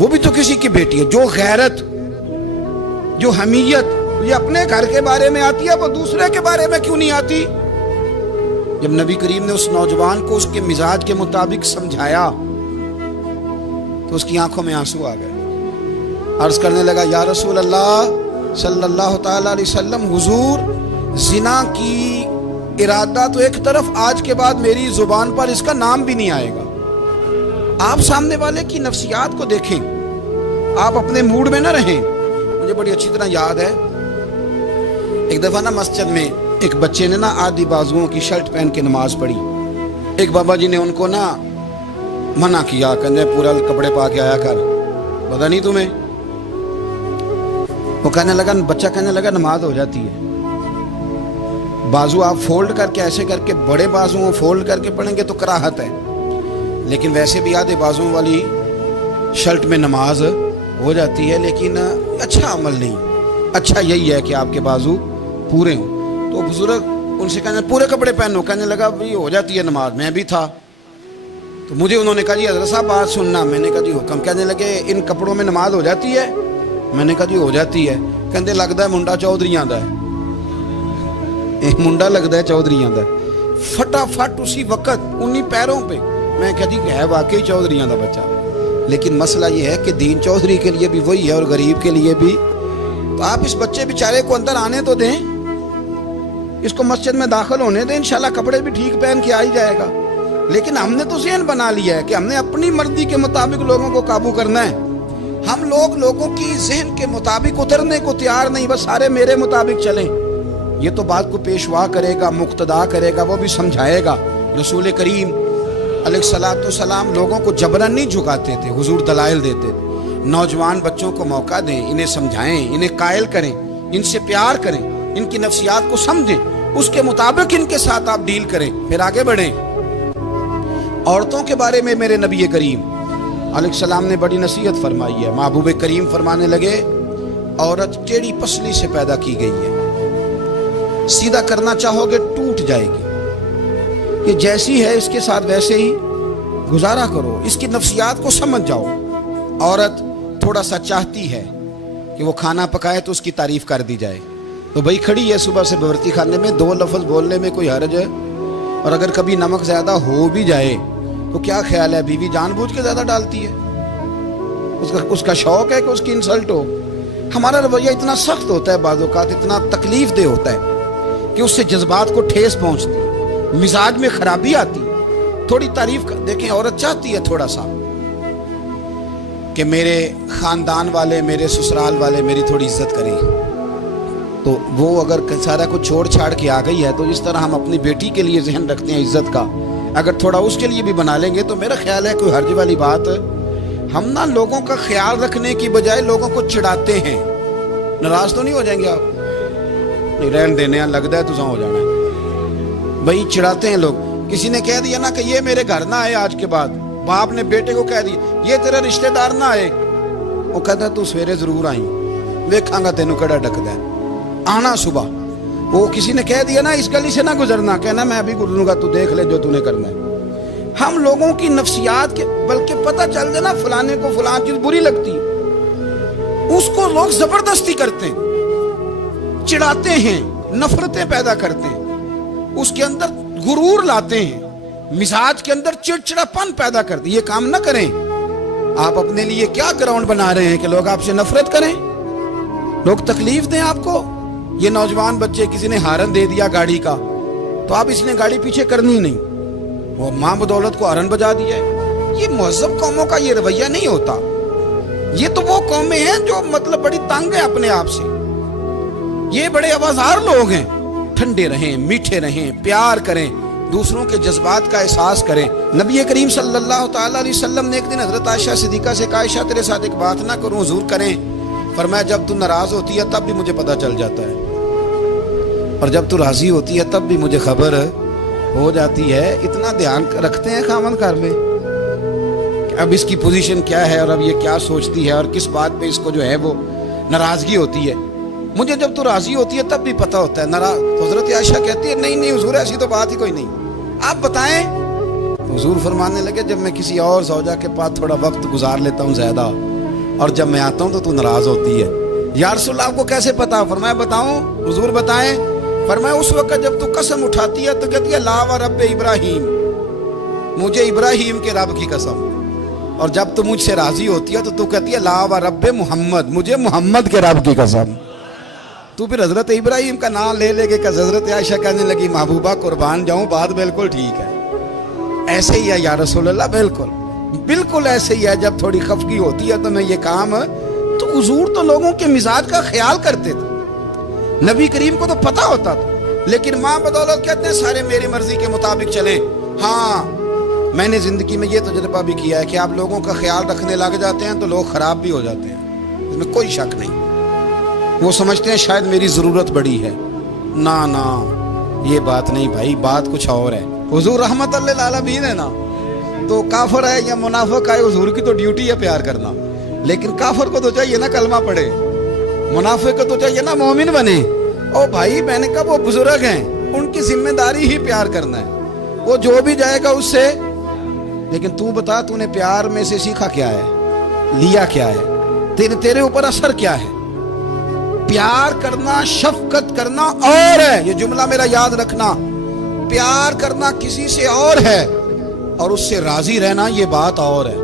وہ بھی تو کسی کی بیٹی ہے. جو غیرت، جو حمیت یہ اپنے گھر کے بارے میں آتی ہے وہ دوسرے کے بارے میں کیوں نہیں آتی؟ جب نبی کریم نے اس نوجوان کو اس کے مزاج کے مطابق سمجھایا تو اس کی آنکھوں میں آنسو آ گئے. عرض کرنے لگا یا رسول اللہ صلی اللہ تعالی علیہ وسلم، حضور زنا کی ارادہ تو ایک طرف، آج کے بعد میری زبان پر اس کا نام بھی نہیں آئے گا. آپ سامنے والے کی نفسیات کو دیکھیں، آپ اپنے موڈ میں نہ رہیں. مجھے بڑی اچھی طرح یاد ہے ایک دفعہ نا مسجد میں ایک بچے نے نا آدھی بازوؤں کی شرٹ پہن کے نماز پڑھی. ایک بابا جی نے ان کو نا منع کیا، کہنے پورا کپڑے پا کے آیا کر، پتہ نہیں تمہیں. وہ کہنے لگا، بچہ کہنے لگا نماز ہو جاتی ہے، بازو آپ فولڈ کر کے ایسے کر کے، بڑے بازو فولڈ کر کے پڑھیں گے تو کراہت ہے، لیکن ویسے بھی آدھے بازو والی شرٹ میں نماز ہو جاتی ہے، لیکن اچھا عمل نہیں. اچھا یہی ہے کہ آپ کے بازو پورے ہوں. تو بزرگ ان سے کہنے پورے کپڑے پہنو، کہنے لگا بھائی ہو جاتی ہے نماز، میں بھی تھا. تو مجھے انہوں نے کہا جی حضرت صاحب بات سننا. میں نے کہا جی حکم. کہنے لگے ان کپڑوں میں نماز ہو جاتی ہے؟ میں نے کہا جی ہو جاتی ہے. کہندے لگتا ہے منڈا چودھریاں دا ہے، منڈا لگتا ہے چودھریاں دا. فٹافٹ اسی وقت انہی پیروں پہ میں کہا جی ہے واقعی چودھریاں دا بچہ. لیکن مسئلہ یہ ہے کہ دین چودھری کے لیے بھی وہی ہے اور غریب کے لیے بھی. تو آپ اس بچے بیچارے کو اندر آنے تو دیں، اس کو مسجد میں داخل ہونے دیں، انشاءاللہ کپڑے بھی ٹھیک پہن کے آ ہی جائے گا. لیکن ہم نے تو ذہن بنا لیا ہے کہ ہم نے اپنی مرضی کے مطابق لوگوں کو قابو کرنا ہے. ہم لوگوں کی ذہن کے مطابق اترنے کو تیار نہیں، بس سارے میرے مطابق چلیں. یہ تو بات کو پیشوا کرے گا، مقتدا کرے گا، وہ بھی سمجھائے گا. رسول کریم علیہ الصلوۃ والسلام لوگوں کو جبرن نہیں جھکاتے تھے، حضور دلائل دیتے تھے. نوجوان بچوں کو موقع دیں، انہیں سمجھائیں، انہیں قائل کریں، ان سے پیار کریں، ان کی نفسیات کو سمجھیں، اس کے مطابق ان کے ساتھ آپ ڈیل کریں، پھر آگے بڑھیں. عورتوں کے بارے میں میرے نبی کریم علیہ السلام نے بڑی نصیحت فرمائی ہے. محبوب کریم فرمانے لگے عورت ٹیڑھی پسلی سے پیدا کی گئی ہے، سیدھا کرنا چاہو گے ٹوٹ جائے گی. یہ جیسی ہے اس کے ساتھ ویسے ہی گزارا کرو، اس کی نفسیات کو سمجھ جاؤ. عورت تھوڑا سا چاہتی ہے کہ وہ کھانا پکائے تو اس کی تعریف کر دی جائے، تو بھائی کھڑی ہے صبح سے بھرتی خانے میں، 2 لفظ بولنے میں کوئی حرج ہے؟ اور اگر کبھی نمک زیادہ ہو بھی جائے تو کیا خیال ہے، بیوی جان بوجھ کے زیادہ ڈالتی ہے؟ اس کا شوق ہے کہ اس کی انسلٹ ہو. ہمارا رویہ اتنا سخت ہوتا ہے، بعض اوقات اتنا تکلیف دہ ہوتا ہے کہ اس سے جذبات کو ٹھیس پہنچتی، مزاج میں خرابی آتی. تھوڑی تعریف دیکھیں، عورت چاہتی ہے تھوڑا سا کہ میرے خاندان والے، میرے سسرال والے میری تھوڑی عزت کریں. تو وہ اگر سارا کچھ چھوڑ چھاڑ کے آ گئی ہے تو جس طرح ہم اپنی بیٹی کے لیے ذہن رکھتے ہیں عزت کا، اگر تھوڑا اس کے لیے بھی بنا لیں گے تو میرا خیال ہے کوئی حرج والی بات. ہم نا لوگوں کا خیال رکھنے کی بجائے لوگوں کو چڑھاتے ہیں. ناراض تو نہیں ہو جائیں گے آپ؟ نہیں، رہن دینے لگتا ہے تو ہو جانا ہے بھائی. چڑھاتے ہیں لوگ. کسی نے کہہ دیا نا کہ یہ میرے گھر نہ آئے آج کے بعد، باپ نے بیٹے کو کہہ دیا یہ تیرے رشتہ دار نہ آئے، وہ کہتا ہے تو سویرے ضرور آئی، ویکھاں گا تینوں کیڑا ڈکدا ہے، آنا صبح. وہ کسی نے کہہ دیا نا اس گلی سے نہ گزرنا، کہنا میں ابھی گزروں گا، تو دیکھ لے جو تو نے کرنا ہے. ہم لوگوں کی نفسیات کے بلکہ پتہ چل جائے نا فلانے کو فلاں چیز بری لگتی ہے، اس کو لوگ زبردستی کرتے ہیں، چڑھاتے ہیں، نفرتیں پیدا کرتے ہیں، اس کے اندر غرور لاتے ہیں، مزاج کے اندر چڑچڑاپن پیدا کرتے ہیں. یہ کام نہ کریں. آپ اپنے لیے کیا گراؤنڈ بنا رہے ہیں کہ لوگ آپ سے نفرت کریں، لوگ تکلیف دیں آپ کو. یہ نوجوان بچے کسی نے ہارن دے دیا گاڑی کا تو آپ اس نے گاڑی پیچھے کرنی نہیں، وہ ماں بدولت کو ہارن بجا دیا ہے. یہ مہذب قوموں کا یہ رویہ نہیں ہوتا. یہ تو وہ قومیں ہیں جو مطلب بڑی تنگ ہیں اپنے آپ سے. یہ بڑے آوازار لوگ ہیں. ٹھنڈے رہیں، میٹھے رہیں، پیار کریں، دوسروں کے جذبات کا احساس کریں. نبی کریم صلی اللہ تعالی علیہ وسلم نے ایک دن حضرت عائشہ صدیقہ سے کہا عائشہ تیرے ساتھ ایک بات نہ کروں، حضور کریں. فرمایا جب تو ناراض ہوتی ہے تب بھی مجھے پتہ چل جاتا ہے، اور جب تو راضی ہوتی ہے تب بھی مجھے خبر ہو جاتی ہے. اتنا دھیان رکھتے ہیں خاوند گھر میں کہ اب اس کی پوزیشن کیا ہے اور اب یہ کیا سوچتی ہے اور کس بات پہ اس کو جو ہے وہ ناراضگی ہوتی ہے. مجھے جب تو راضی ہوتی ہے تب بھی پتہ ہوتا ہے. حضرت عائشہ کہتی ہے نہیں نہیں حضور ایسی تو بات ہی کوئی نہیں، آپ بتائیں. حضور فرمانے لگے جب میں کسی اور زوجہ کے پاس تھوڑا وقت گزار لیتا ہوں زیادہ اور جب میں آتا ہوں تو ناراض ہوتی ہے. یا رسول اللہ آپ کو کیسے پتا؟ فرمایا بتاؤں؟ حضور بتائیں. فرمایا اس وقت جب تو قسم اٹھاتی ہے تو کہتی ہے لا و رب ابراہیم، مجھے ابراہیم کے رب کی قسم. اور جب تو مجھ سے راضی ہوتی ہے تو کہتی ہے لا و رب محمد، مجھے محمد کے رب کی قسم. تو پھر حضرت ابراہیم کا نام لے لے کے حضرت عائشہ کہنے لگی محبوبہ قربان جاؤں، بات بالکل ٹھیک ہے. ایسے ہی ہے یا رسول اللہ، بالکل ایسے ہی ہے. جب تھوڑی خفگی ہوتی ہے تو میں یہ کام، تو حضور تو لوگوں کے مزاج کا خیال کرتے تھے. نبی کریم کو تو پتہ ہوتا تھا، لیکن ماں بدولت کہتے ہیں سارے میری مرضی کے مطابق چلیں. ہاں میں نے زندگی میں یہ تجربہ بھی کیا ہے کہ آپ لوگوں کا خیال رکھنے لگ جاتے ہیں تو لوگ خراب بھی ہو جاتے ہیں، اس میں کوئی شک نہیں. وہ سمجھتے ہیں شاید میری ضرورت بڑی ہے. نا یہ بات نہیں بھائی، بات کچھ اور ہے. حضور رحمت اللہ للعالمین ہے نا، تو کافر ہے یا منافق ہے، حضور کی تو ڈیوٹی ہے پیار کرنا. لیکن کافر کو تو چاہیے نا کلمہ پڑھے، منافق کو تو چاہیے نا مومن بنے. او بھائی میں نے کہا وہ بزرگ ہیں، ان کی ذمہ داری ہی پیار کرنا ہے، وہ جو بھی جائے گا اس سے. لیکن تو بتا تو نے پیار میں سے سیکھا کیا ہے، لیا کیا ہے، تیرے اوپر اثر کیا ہے؟ پیار کرنا، شفقت کرنا اور ہے، یہ جملہ میرا یاد رکھنا. پیار کرنا کسی سے اور ہے اور اس سے راضی رہنا یہ بات اور ہے.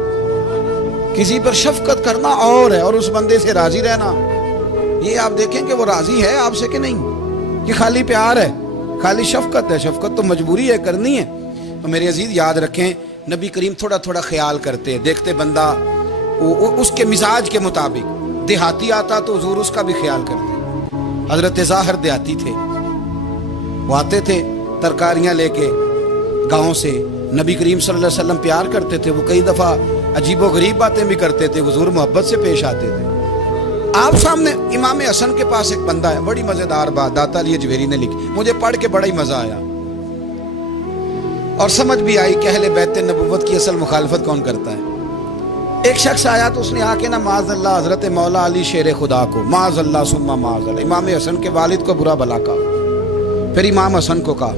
کسی پر شفقت کرنا اور ہے اور اس بندے سے راضی رہنا، یہ آپ دیکھیں کہ وہ راضی ہے آپ سے کہ نہیں. کہ خالی پیار ہے، خالی شفقت ہے. شفقت تو مجبوری ہے، کرنی ہے. تو میرے عزیز یاد رکھیں، نبی کریم تھوڑا تھوڑا خیال کرتے، دیکھتے بندہ اس کے مزاج کے مطابق. دیہاتی آتا تو حضور اس کا بھی خیال کرتے. حضرت ظاہر دیہاتی تھے، وہ آتے تھے ترکاریاں لے کے گاؤں سے. نبی کریم صلی اللہ علیہ وسلم پیار کرتے تھے. وہ کئی دفعہ عجیب و غریب باتیں بھی کرتے تھے، حضور محبت سے پیش آتے تھے. آپ سامنے امام حسن کے پاس ایک بندہ ہے، بڑی مزیدار بات داتا علی اجویری نے لکھی، مجھے پڑھ کے بڑا ہی مزہ آیا اور سمجھ بھی آئی کہ اہل بیت نبوت کی اصل مخالفت کون کرتا ہے. ایک شخص آیا تو اس نے آ کے نا معاذ اللہ حضرت مولا علی شیر خدا کو، معاذ اللہ ثم معاذ اللہ، امام حسن کے والد کو برا بلا کہا. پھر امام حسن کو کہا،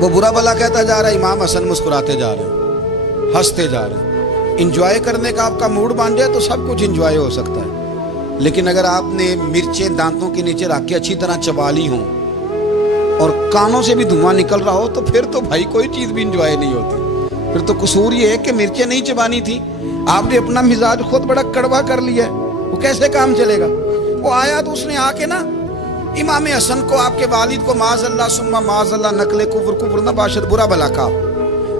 وہ برا بلا کہتا جا رہا ہے، امام حسن مسکراتے جا رہے ہیں، ہنستے جا رہے ہیں. انجوائے کرنے کا آپ کا موڈ بن جائے تو سب کچھ انجوائے ہو سکتا ہے، لیکن اگر آپ نے مرچیں دانتوں کے نیچے رکھ کے اچھی طرح چبا لی ہوں اور کانوں سے بھی دھواں نکل رہا ہو تو پھر تو بھائی کوئی چیز بھی انجوائے نہیں ہوتی. پھر تو قصور یہ ہے کہ مرچیں نہیں چبانی تھی، آپ نے اپنا مزاج خود بڑا کڑوا کر لیا ہے، وہ کیسے کام چلے گا. وہ آیا تو اس نے آ کے نا امام حسن کو، آپ کے والد کو معاذ اللہ ثم معاذ اللہ نقل کفر نہ باشد برا بلا کہا.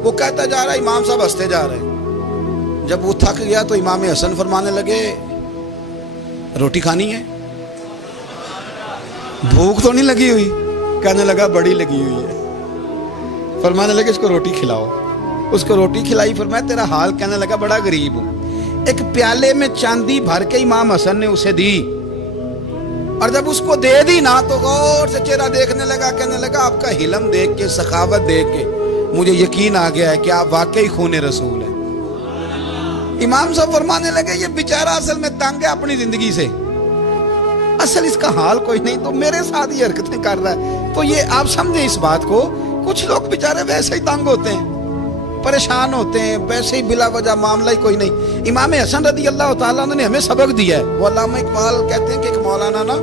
وہ کہتا جا رہا ہے، امام صاحب ہنستے جا رہے ہیں. جب وہ تھک گیا تو امام حسن فرمانے لگے روٹی کھانی ہے؟ بھوک تو نہیں لگی ہوئی؟ کہنے لگا بڑی لگی ہوئی ہے. فرمانے لگے اس کو روٹی کھلاؤ. اس کو روٹی کھلائی. فرمایا تیرا حال؟ کہنے لگا بڑا غریب ہوں. ایک پیالے میں چاندی بھر کے امام حسن نے اسے دی اور جب اس کو دے دی نا تو غور سے چہرہ دیکھنے لگا. کہنے لگا آپ کا حلم دیکھ کے، سخاوت دیکھ کے مجھے یقین آ گیا ہے کہ آپ واقعی خون رسول ہیں. امام صاحب فرمانے لگے یہ بیچارہ اصل میں تنگ ہے اپنی زندگی سے، اصل اس کا حال کوئی نہیں تو میرے ساتھ یہ حرکتیں کر رہا ہے. تو یہ آپ سمجھیں اس بات کو، کچھ لوگ بیچارے ویسے ہی تنگ ہوتے ہیں، پریشان ہوتے ہیں، ویسے ہی بلا وجہ معاملہ ہی کوئی نہیں. امام حسن رضی اللہ تعالیٰ عنہ نے ہمیں سبق دیا ہے. وہ علامہ اقبال کہتے ہیں کہ ایک مولانا نا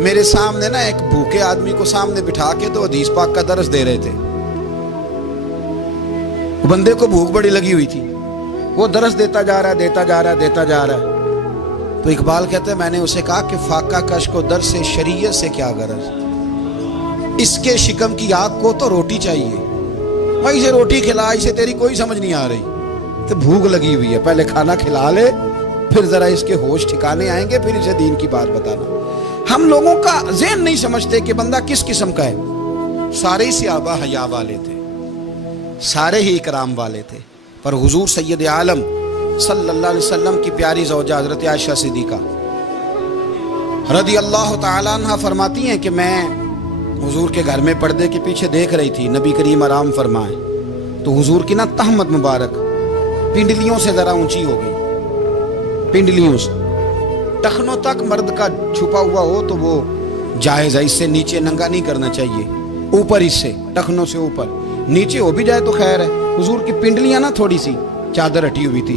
میرے سامنے نا ایک بھوکے آدمی کو سامنے بٹھا کے تو حدیث پاک کا درس دے رہے تھے. بندے کو بھوک بڑی لگی ہوئی تھی، وہ درس دیتا جا رہا ہے. تو اقبال کہتے ہیں میں نے اسے کہا کہ فاقہ کش کو درس شریعت سے کیا غرض، اس کے شکم کی آگ کو تو روٹی چاہیے. بھائی اسے روٹی کھلا، اسے تیری کوئی سمجھ نہیں آ رہی، تو بھوک لگی ہوئی ہے، پہلے کھانا کھلا لے پھر ذرا اس کے ہوش ٹھکانے آئیں گے، پھر اسے دین کی بات بتانا. ہم لوگوں کا ذہن نہیں سمجھتے کہ بندہ کس قسم کا ہے. سارے ہی صحابہ حیا والے تھے، سارے ہی اکرام والے تھے، پر حضور سید عالم صلی اللہ علیہ وسلم کی پیاری زوجہ حضرت عائشہ صدیقہ رضی اللہ تعالیٰ عنہ فرماتی ہیں کہ میں حضور کے گھر میں پردے کے پیچھے دیکھ رہی تھی، نبی کریم آرام فرمائے تو حضور کی نا تہمت مبارک پنڈلیوں سے ذرا اونچی ہو گئی، پنڈلیوں سے ٹخنوں تک مرد کا چھپا ہوا ہو تو وہ جائز ہے، اس سے نیچے ننگا نہیں کرنا چاہیے، اوپر اس سے ٹخنوں سے اوپر، نیچے ہو بھی جائے تو خیر ہے. حضور کی پنڈلیاں نا تھوڑی سی چادر ہٹی ہوئی تھی،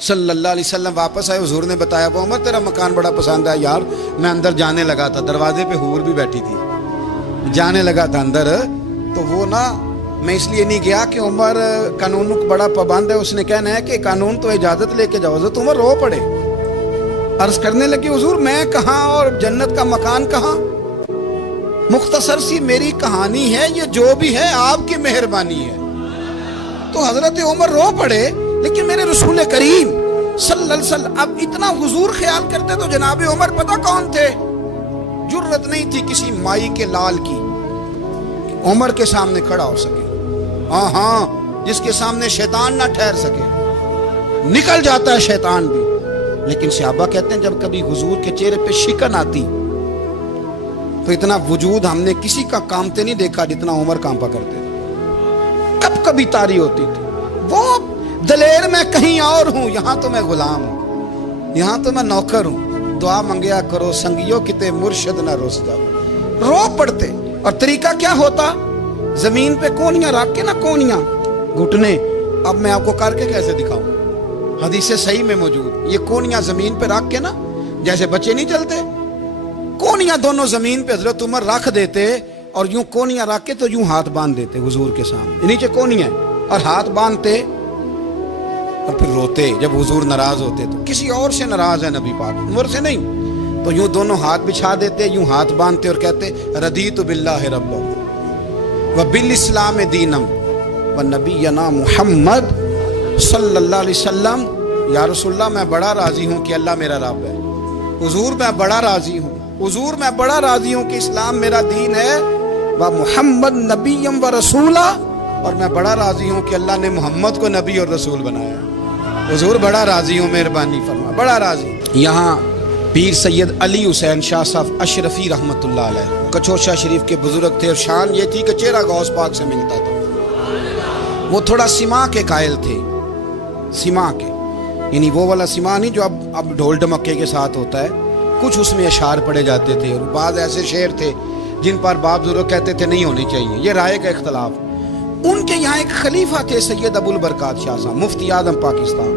صلی اللہ علیہ وسلم واپس آئے، حضور نے بتایا وہ عمر تیرا مکان بڑا پسند ہے یار، میں اندر جانے لگا تھا، دروازے پہ حور بھی بیٹھی تھی، جانے لگا تھا اندر، تو وہ نا میں اس لیے نہیں گیا کہ عمر قانون کو بڑا پابند ہے، اس نے کہنا ہے کہ قانون تو اجازت لے کے جاؤ، حضرت عمر رو پڑے، عرض کرنے لگے حضور میں کہاں اور جنت کا مکان کہاں، مختصر سی میری کہانی ہے، یہ جو بھی ہے آپ کی مہربانی ہے۔ تو حضرت عمر رو پڑے، لیکن میرے رسول کریم صلی اللہ علیہ وسلم اب اتنا حضور خیال کرتے تو جناب عمر پتہ کون تھے، جرت نہیں تھی کسی مائی کے لال کی عمر کے سامنے کھڑا ہو سکے، ہاں جس کے سامنے شیطان نہ ٹھہر سکے، نکل جاتا ہے شیطان بھی، لیکن صحابہ کہتے ہیں جب کبھی حضور کے چہرے پہ شکن آتی تو اتنا وجود ہم نے کسی کا کامتے نہیں دیکھا جتنا عمر کانپا کرتے تھے، کب کبھی طاری ہوتی تھی، وہ دلیر میں کہیں اور ہوں، یہاں تو میں غلام ہوں، یہاں تو میں نوکر ہوں، دعا منگیا کرو سنگیو کتے مرشد نہ رس جاؤ، رو پڑتے۔ اور طریقہ کیا ہوتا، زمین پہ کونیاں رکھ کے نا، کونیاں گھٹنے، اب میں آپ کو کر کے کیسے دکھاؤں، حدیث صحیح میں موجود، یہ کونیاں زمین پہ رکھ کے نا، جیسے بچے نہیں چلتے، کونیاں دونوں زمین پہ حضرت عمر رکھ دیتے اور یوں کونیاں رکھ کے تو یوں ہاتھ باندھ دیتے حضور کے سامنے، نیچے کونیاں اور ہاتھ باندھتے اور پھر روتے جب حضور ناراض ہوتے، تو کسی اور سے ناراض ہے نبی پاک، عمر سے نہیں، تو یوں دونوں ہاتھ بچھا دیتے، یوں ہاتھ باندھتے اور کہتے رضیت باللہ رب وبالاسلام دینم ونبینا محمد صلی اللہ علیہ وسلم، یا رسول اللہ میں بڑا راضی ہوں کہ اللہ میرا رب ہے، حضور میں بڑا راضی ہوں، حضور میں بڑا راضی ہوں کہ اسلام میرا دین ہے، و محمد نبیم و رسولہ، اور میں بڑا راضی ہوں کہ اللہ نے محمد کو نبی اور رسول بنایا، حضور بڑا راضی ہوں، مہربانی فرما، بڑا راضی۔ یہاں پیر سید علی حسین شاہ صاحب اشرفی رحمۃ اللہ علیہ کچوشا شریف کے بزرگ تھے، اور شان یہ تھی کہ چہرہ غوث پاک سے ملتا تھا، وہ تھوڑا سما کے قائل تھے، سما کے، یعنی وہ والا سما نہیں جو اب ڈھول ڈمکے کے ساتھ ہوتا ہے، کچھ اس میں اشعار پڑے جاتے تھے، اور بعض ایسے شعر تھے جن پر باپ بزرگ کہتے تھے نہیں ہونے چاہیے، یہ رائے کا اختلاف۔ ان کے یہاں ایک خلیفہ تھے سید ابو البرکات شاہ صاحب، مفتی اعظم پاکستان،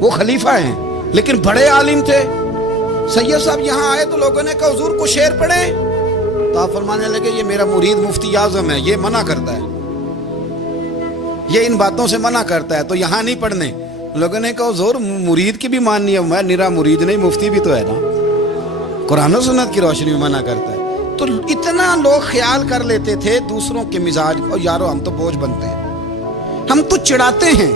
وہ خلیفہ ہیں لیکن بڑے عالم تھے۔ سید صاحب یہاں آئے تو لوگوں نے کہا حضور کو شعر پڑھے، تو آپ فرمانے لگے یہ میرا مرید مفتی اعظم ہے، یہ منع کرتا ہے، یہ ان باتوں سے منع کرتا ہے، تو یہاں نہیں پڑھنے۔ لوگوں نے کہا حضور مرید کی بھی ماننی ہے، میں نرا مرید نہیں، مفتی بھی تو ہے نا، قرآن و سنت کی روشنی میں منع کرتا ہے۔ تو اتنا لوگ خیال کر لیتے تھے دوسروں کے مزاج، اور یارو ہم تو بوجھ بنتے ہیں، ہم تو چڑھاتے ہیں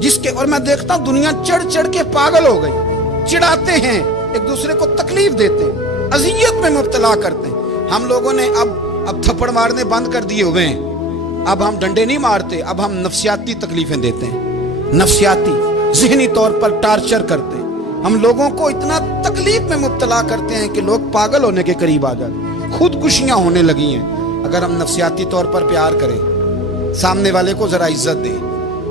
جس کے، اور میں دیکھتا ہوں دنیا چڑھ چڑھ کے پاگل ہو گئی، چڑھاتے ہیں ایک دوسرے کو تکلیف دیتے ہیں، اذیت میں مبتلا کرتے ہیں۔ ہم لوگوں نے اب تھپڑ مارنے بند کر دیے ہوئے ہیں، اب ہم ڈنڈے نہیں مارتے، اب ہم نفسیاتی تکلیفیں دیتے ہیں، نفسیاتی ذہنی طور پر ٹارچر کرتے ہیں، ہم لوگوں کو اتنا تکلیف میں مبتلا کرتے ہیں کہ لوگ پاگل ہونے کے قریب آ جاتے ہیں، خودکشیاں ہونے لگی ہیں۔ اگر ہم نفسیاتی طور پر پیار کریں، سامنے والے کو ذرا عزت دیں،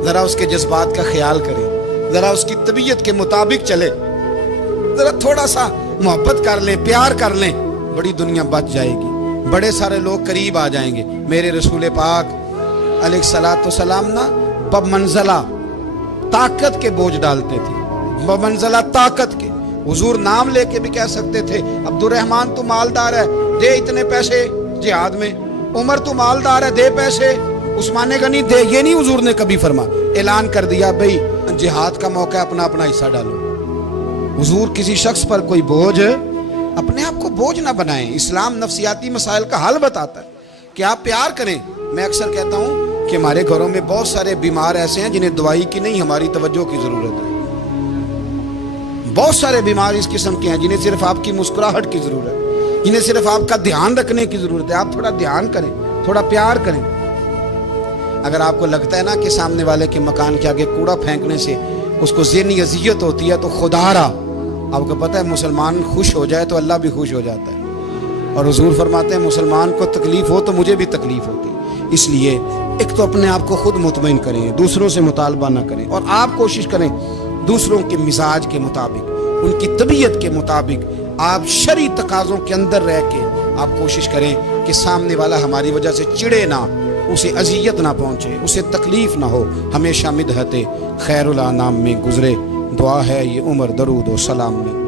ذرا اس کے جذبات کا خیال کریں، ذرا اس کی طبیعت کے مطابق چلے، ذرا تھوڑا سا محبت کر لیں، پیار کر لیں، بڑی دنیا بچ جائے گی، بڑے سارے لوگ قریب آ جائیں گے۔ میرے رسول پاک علیہ الصلوۃ والسلام نا بمنزلہ طاقت کے بوجھ ڈالتے تھے، بمنزلہ طاقت کے، حضور نام لے کے بھی کہہ سکتے تھے عبد الرحمن تو مالدار ہے، دے اتنے پیسے جہاد میں، عمر تو مالدار ہے، دے پیسے، عثمان غنی دے، یہ نہیں حضور نے کبھی فرما، اعلان کر دیا بھئی جہاد کا موقع اپنا اپنا حصہ ڈالو۔ حضور کسی شخص پر کوئی بوجھ، اپنے آپ کو بوجھ نہ بنائیں۔ اسلام نفسیاتی مسائل کا حل بتاتا ہے کہ آپ پیار کریں۔ میں اکثر کہتا ہوں کہ ہمارے گھروں میں بہت سارے بیمار ایسے ہیں جنہیں دوائی کی نہیں ہماری توجہ کی ضرورت ہے، بہت سارے بیمار اس قسم کے ہیں جنہیں صرف آپ کی مسکراہٹ کی ضرورت ہے، جنہیں صرف آپ کا دھیان رکھنے کی ضرورت ہے۔ آپ تھوڑا دھیان کریں، تھوڑا پیار کریں۔ اگر آپ کو لگتا ہے نا کہ سامنے والے کے مکان کے آگے کوڑا پھینکنے سے اس کو ذہنی اذیت ہوتی ہے، تو خدا را آپ کو پتہ ہے مسلمان خوش ہو جائے تو اللہ بھی خوش ہو جاتا ہے، اور حضور فرماتے ہیں مسلمان کو تکلیف ہو تو مجھے بھی تکلیف ہوتی ہے۔ اس لیے ایک تو اپنے آپ کو خود مطمئن کریں، دوسروں سے مطالبہ نہ کریں، اور آپ کوشش کریں دوسروں کے مزاج کے مطابق، ان کی طبیعت کے مطابق، آپ شرعی تقاضوں کے اندر رہ کے آپ کوشش کریں کہ سامنے والا ہماری وجہ سے چڑے نہ، اسے اذیت نہ پہنچے، اسے تکلیف نہ ہو، ہمیشہ مدحت خیر الانام میں گزرے۔ دعا ہے یہ عمر درود و سلام میں۔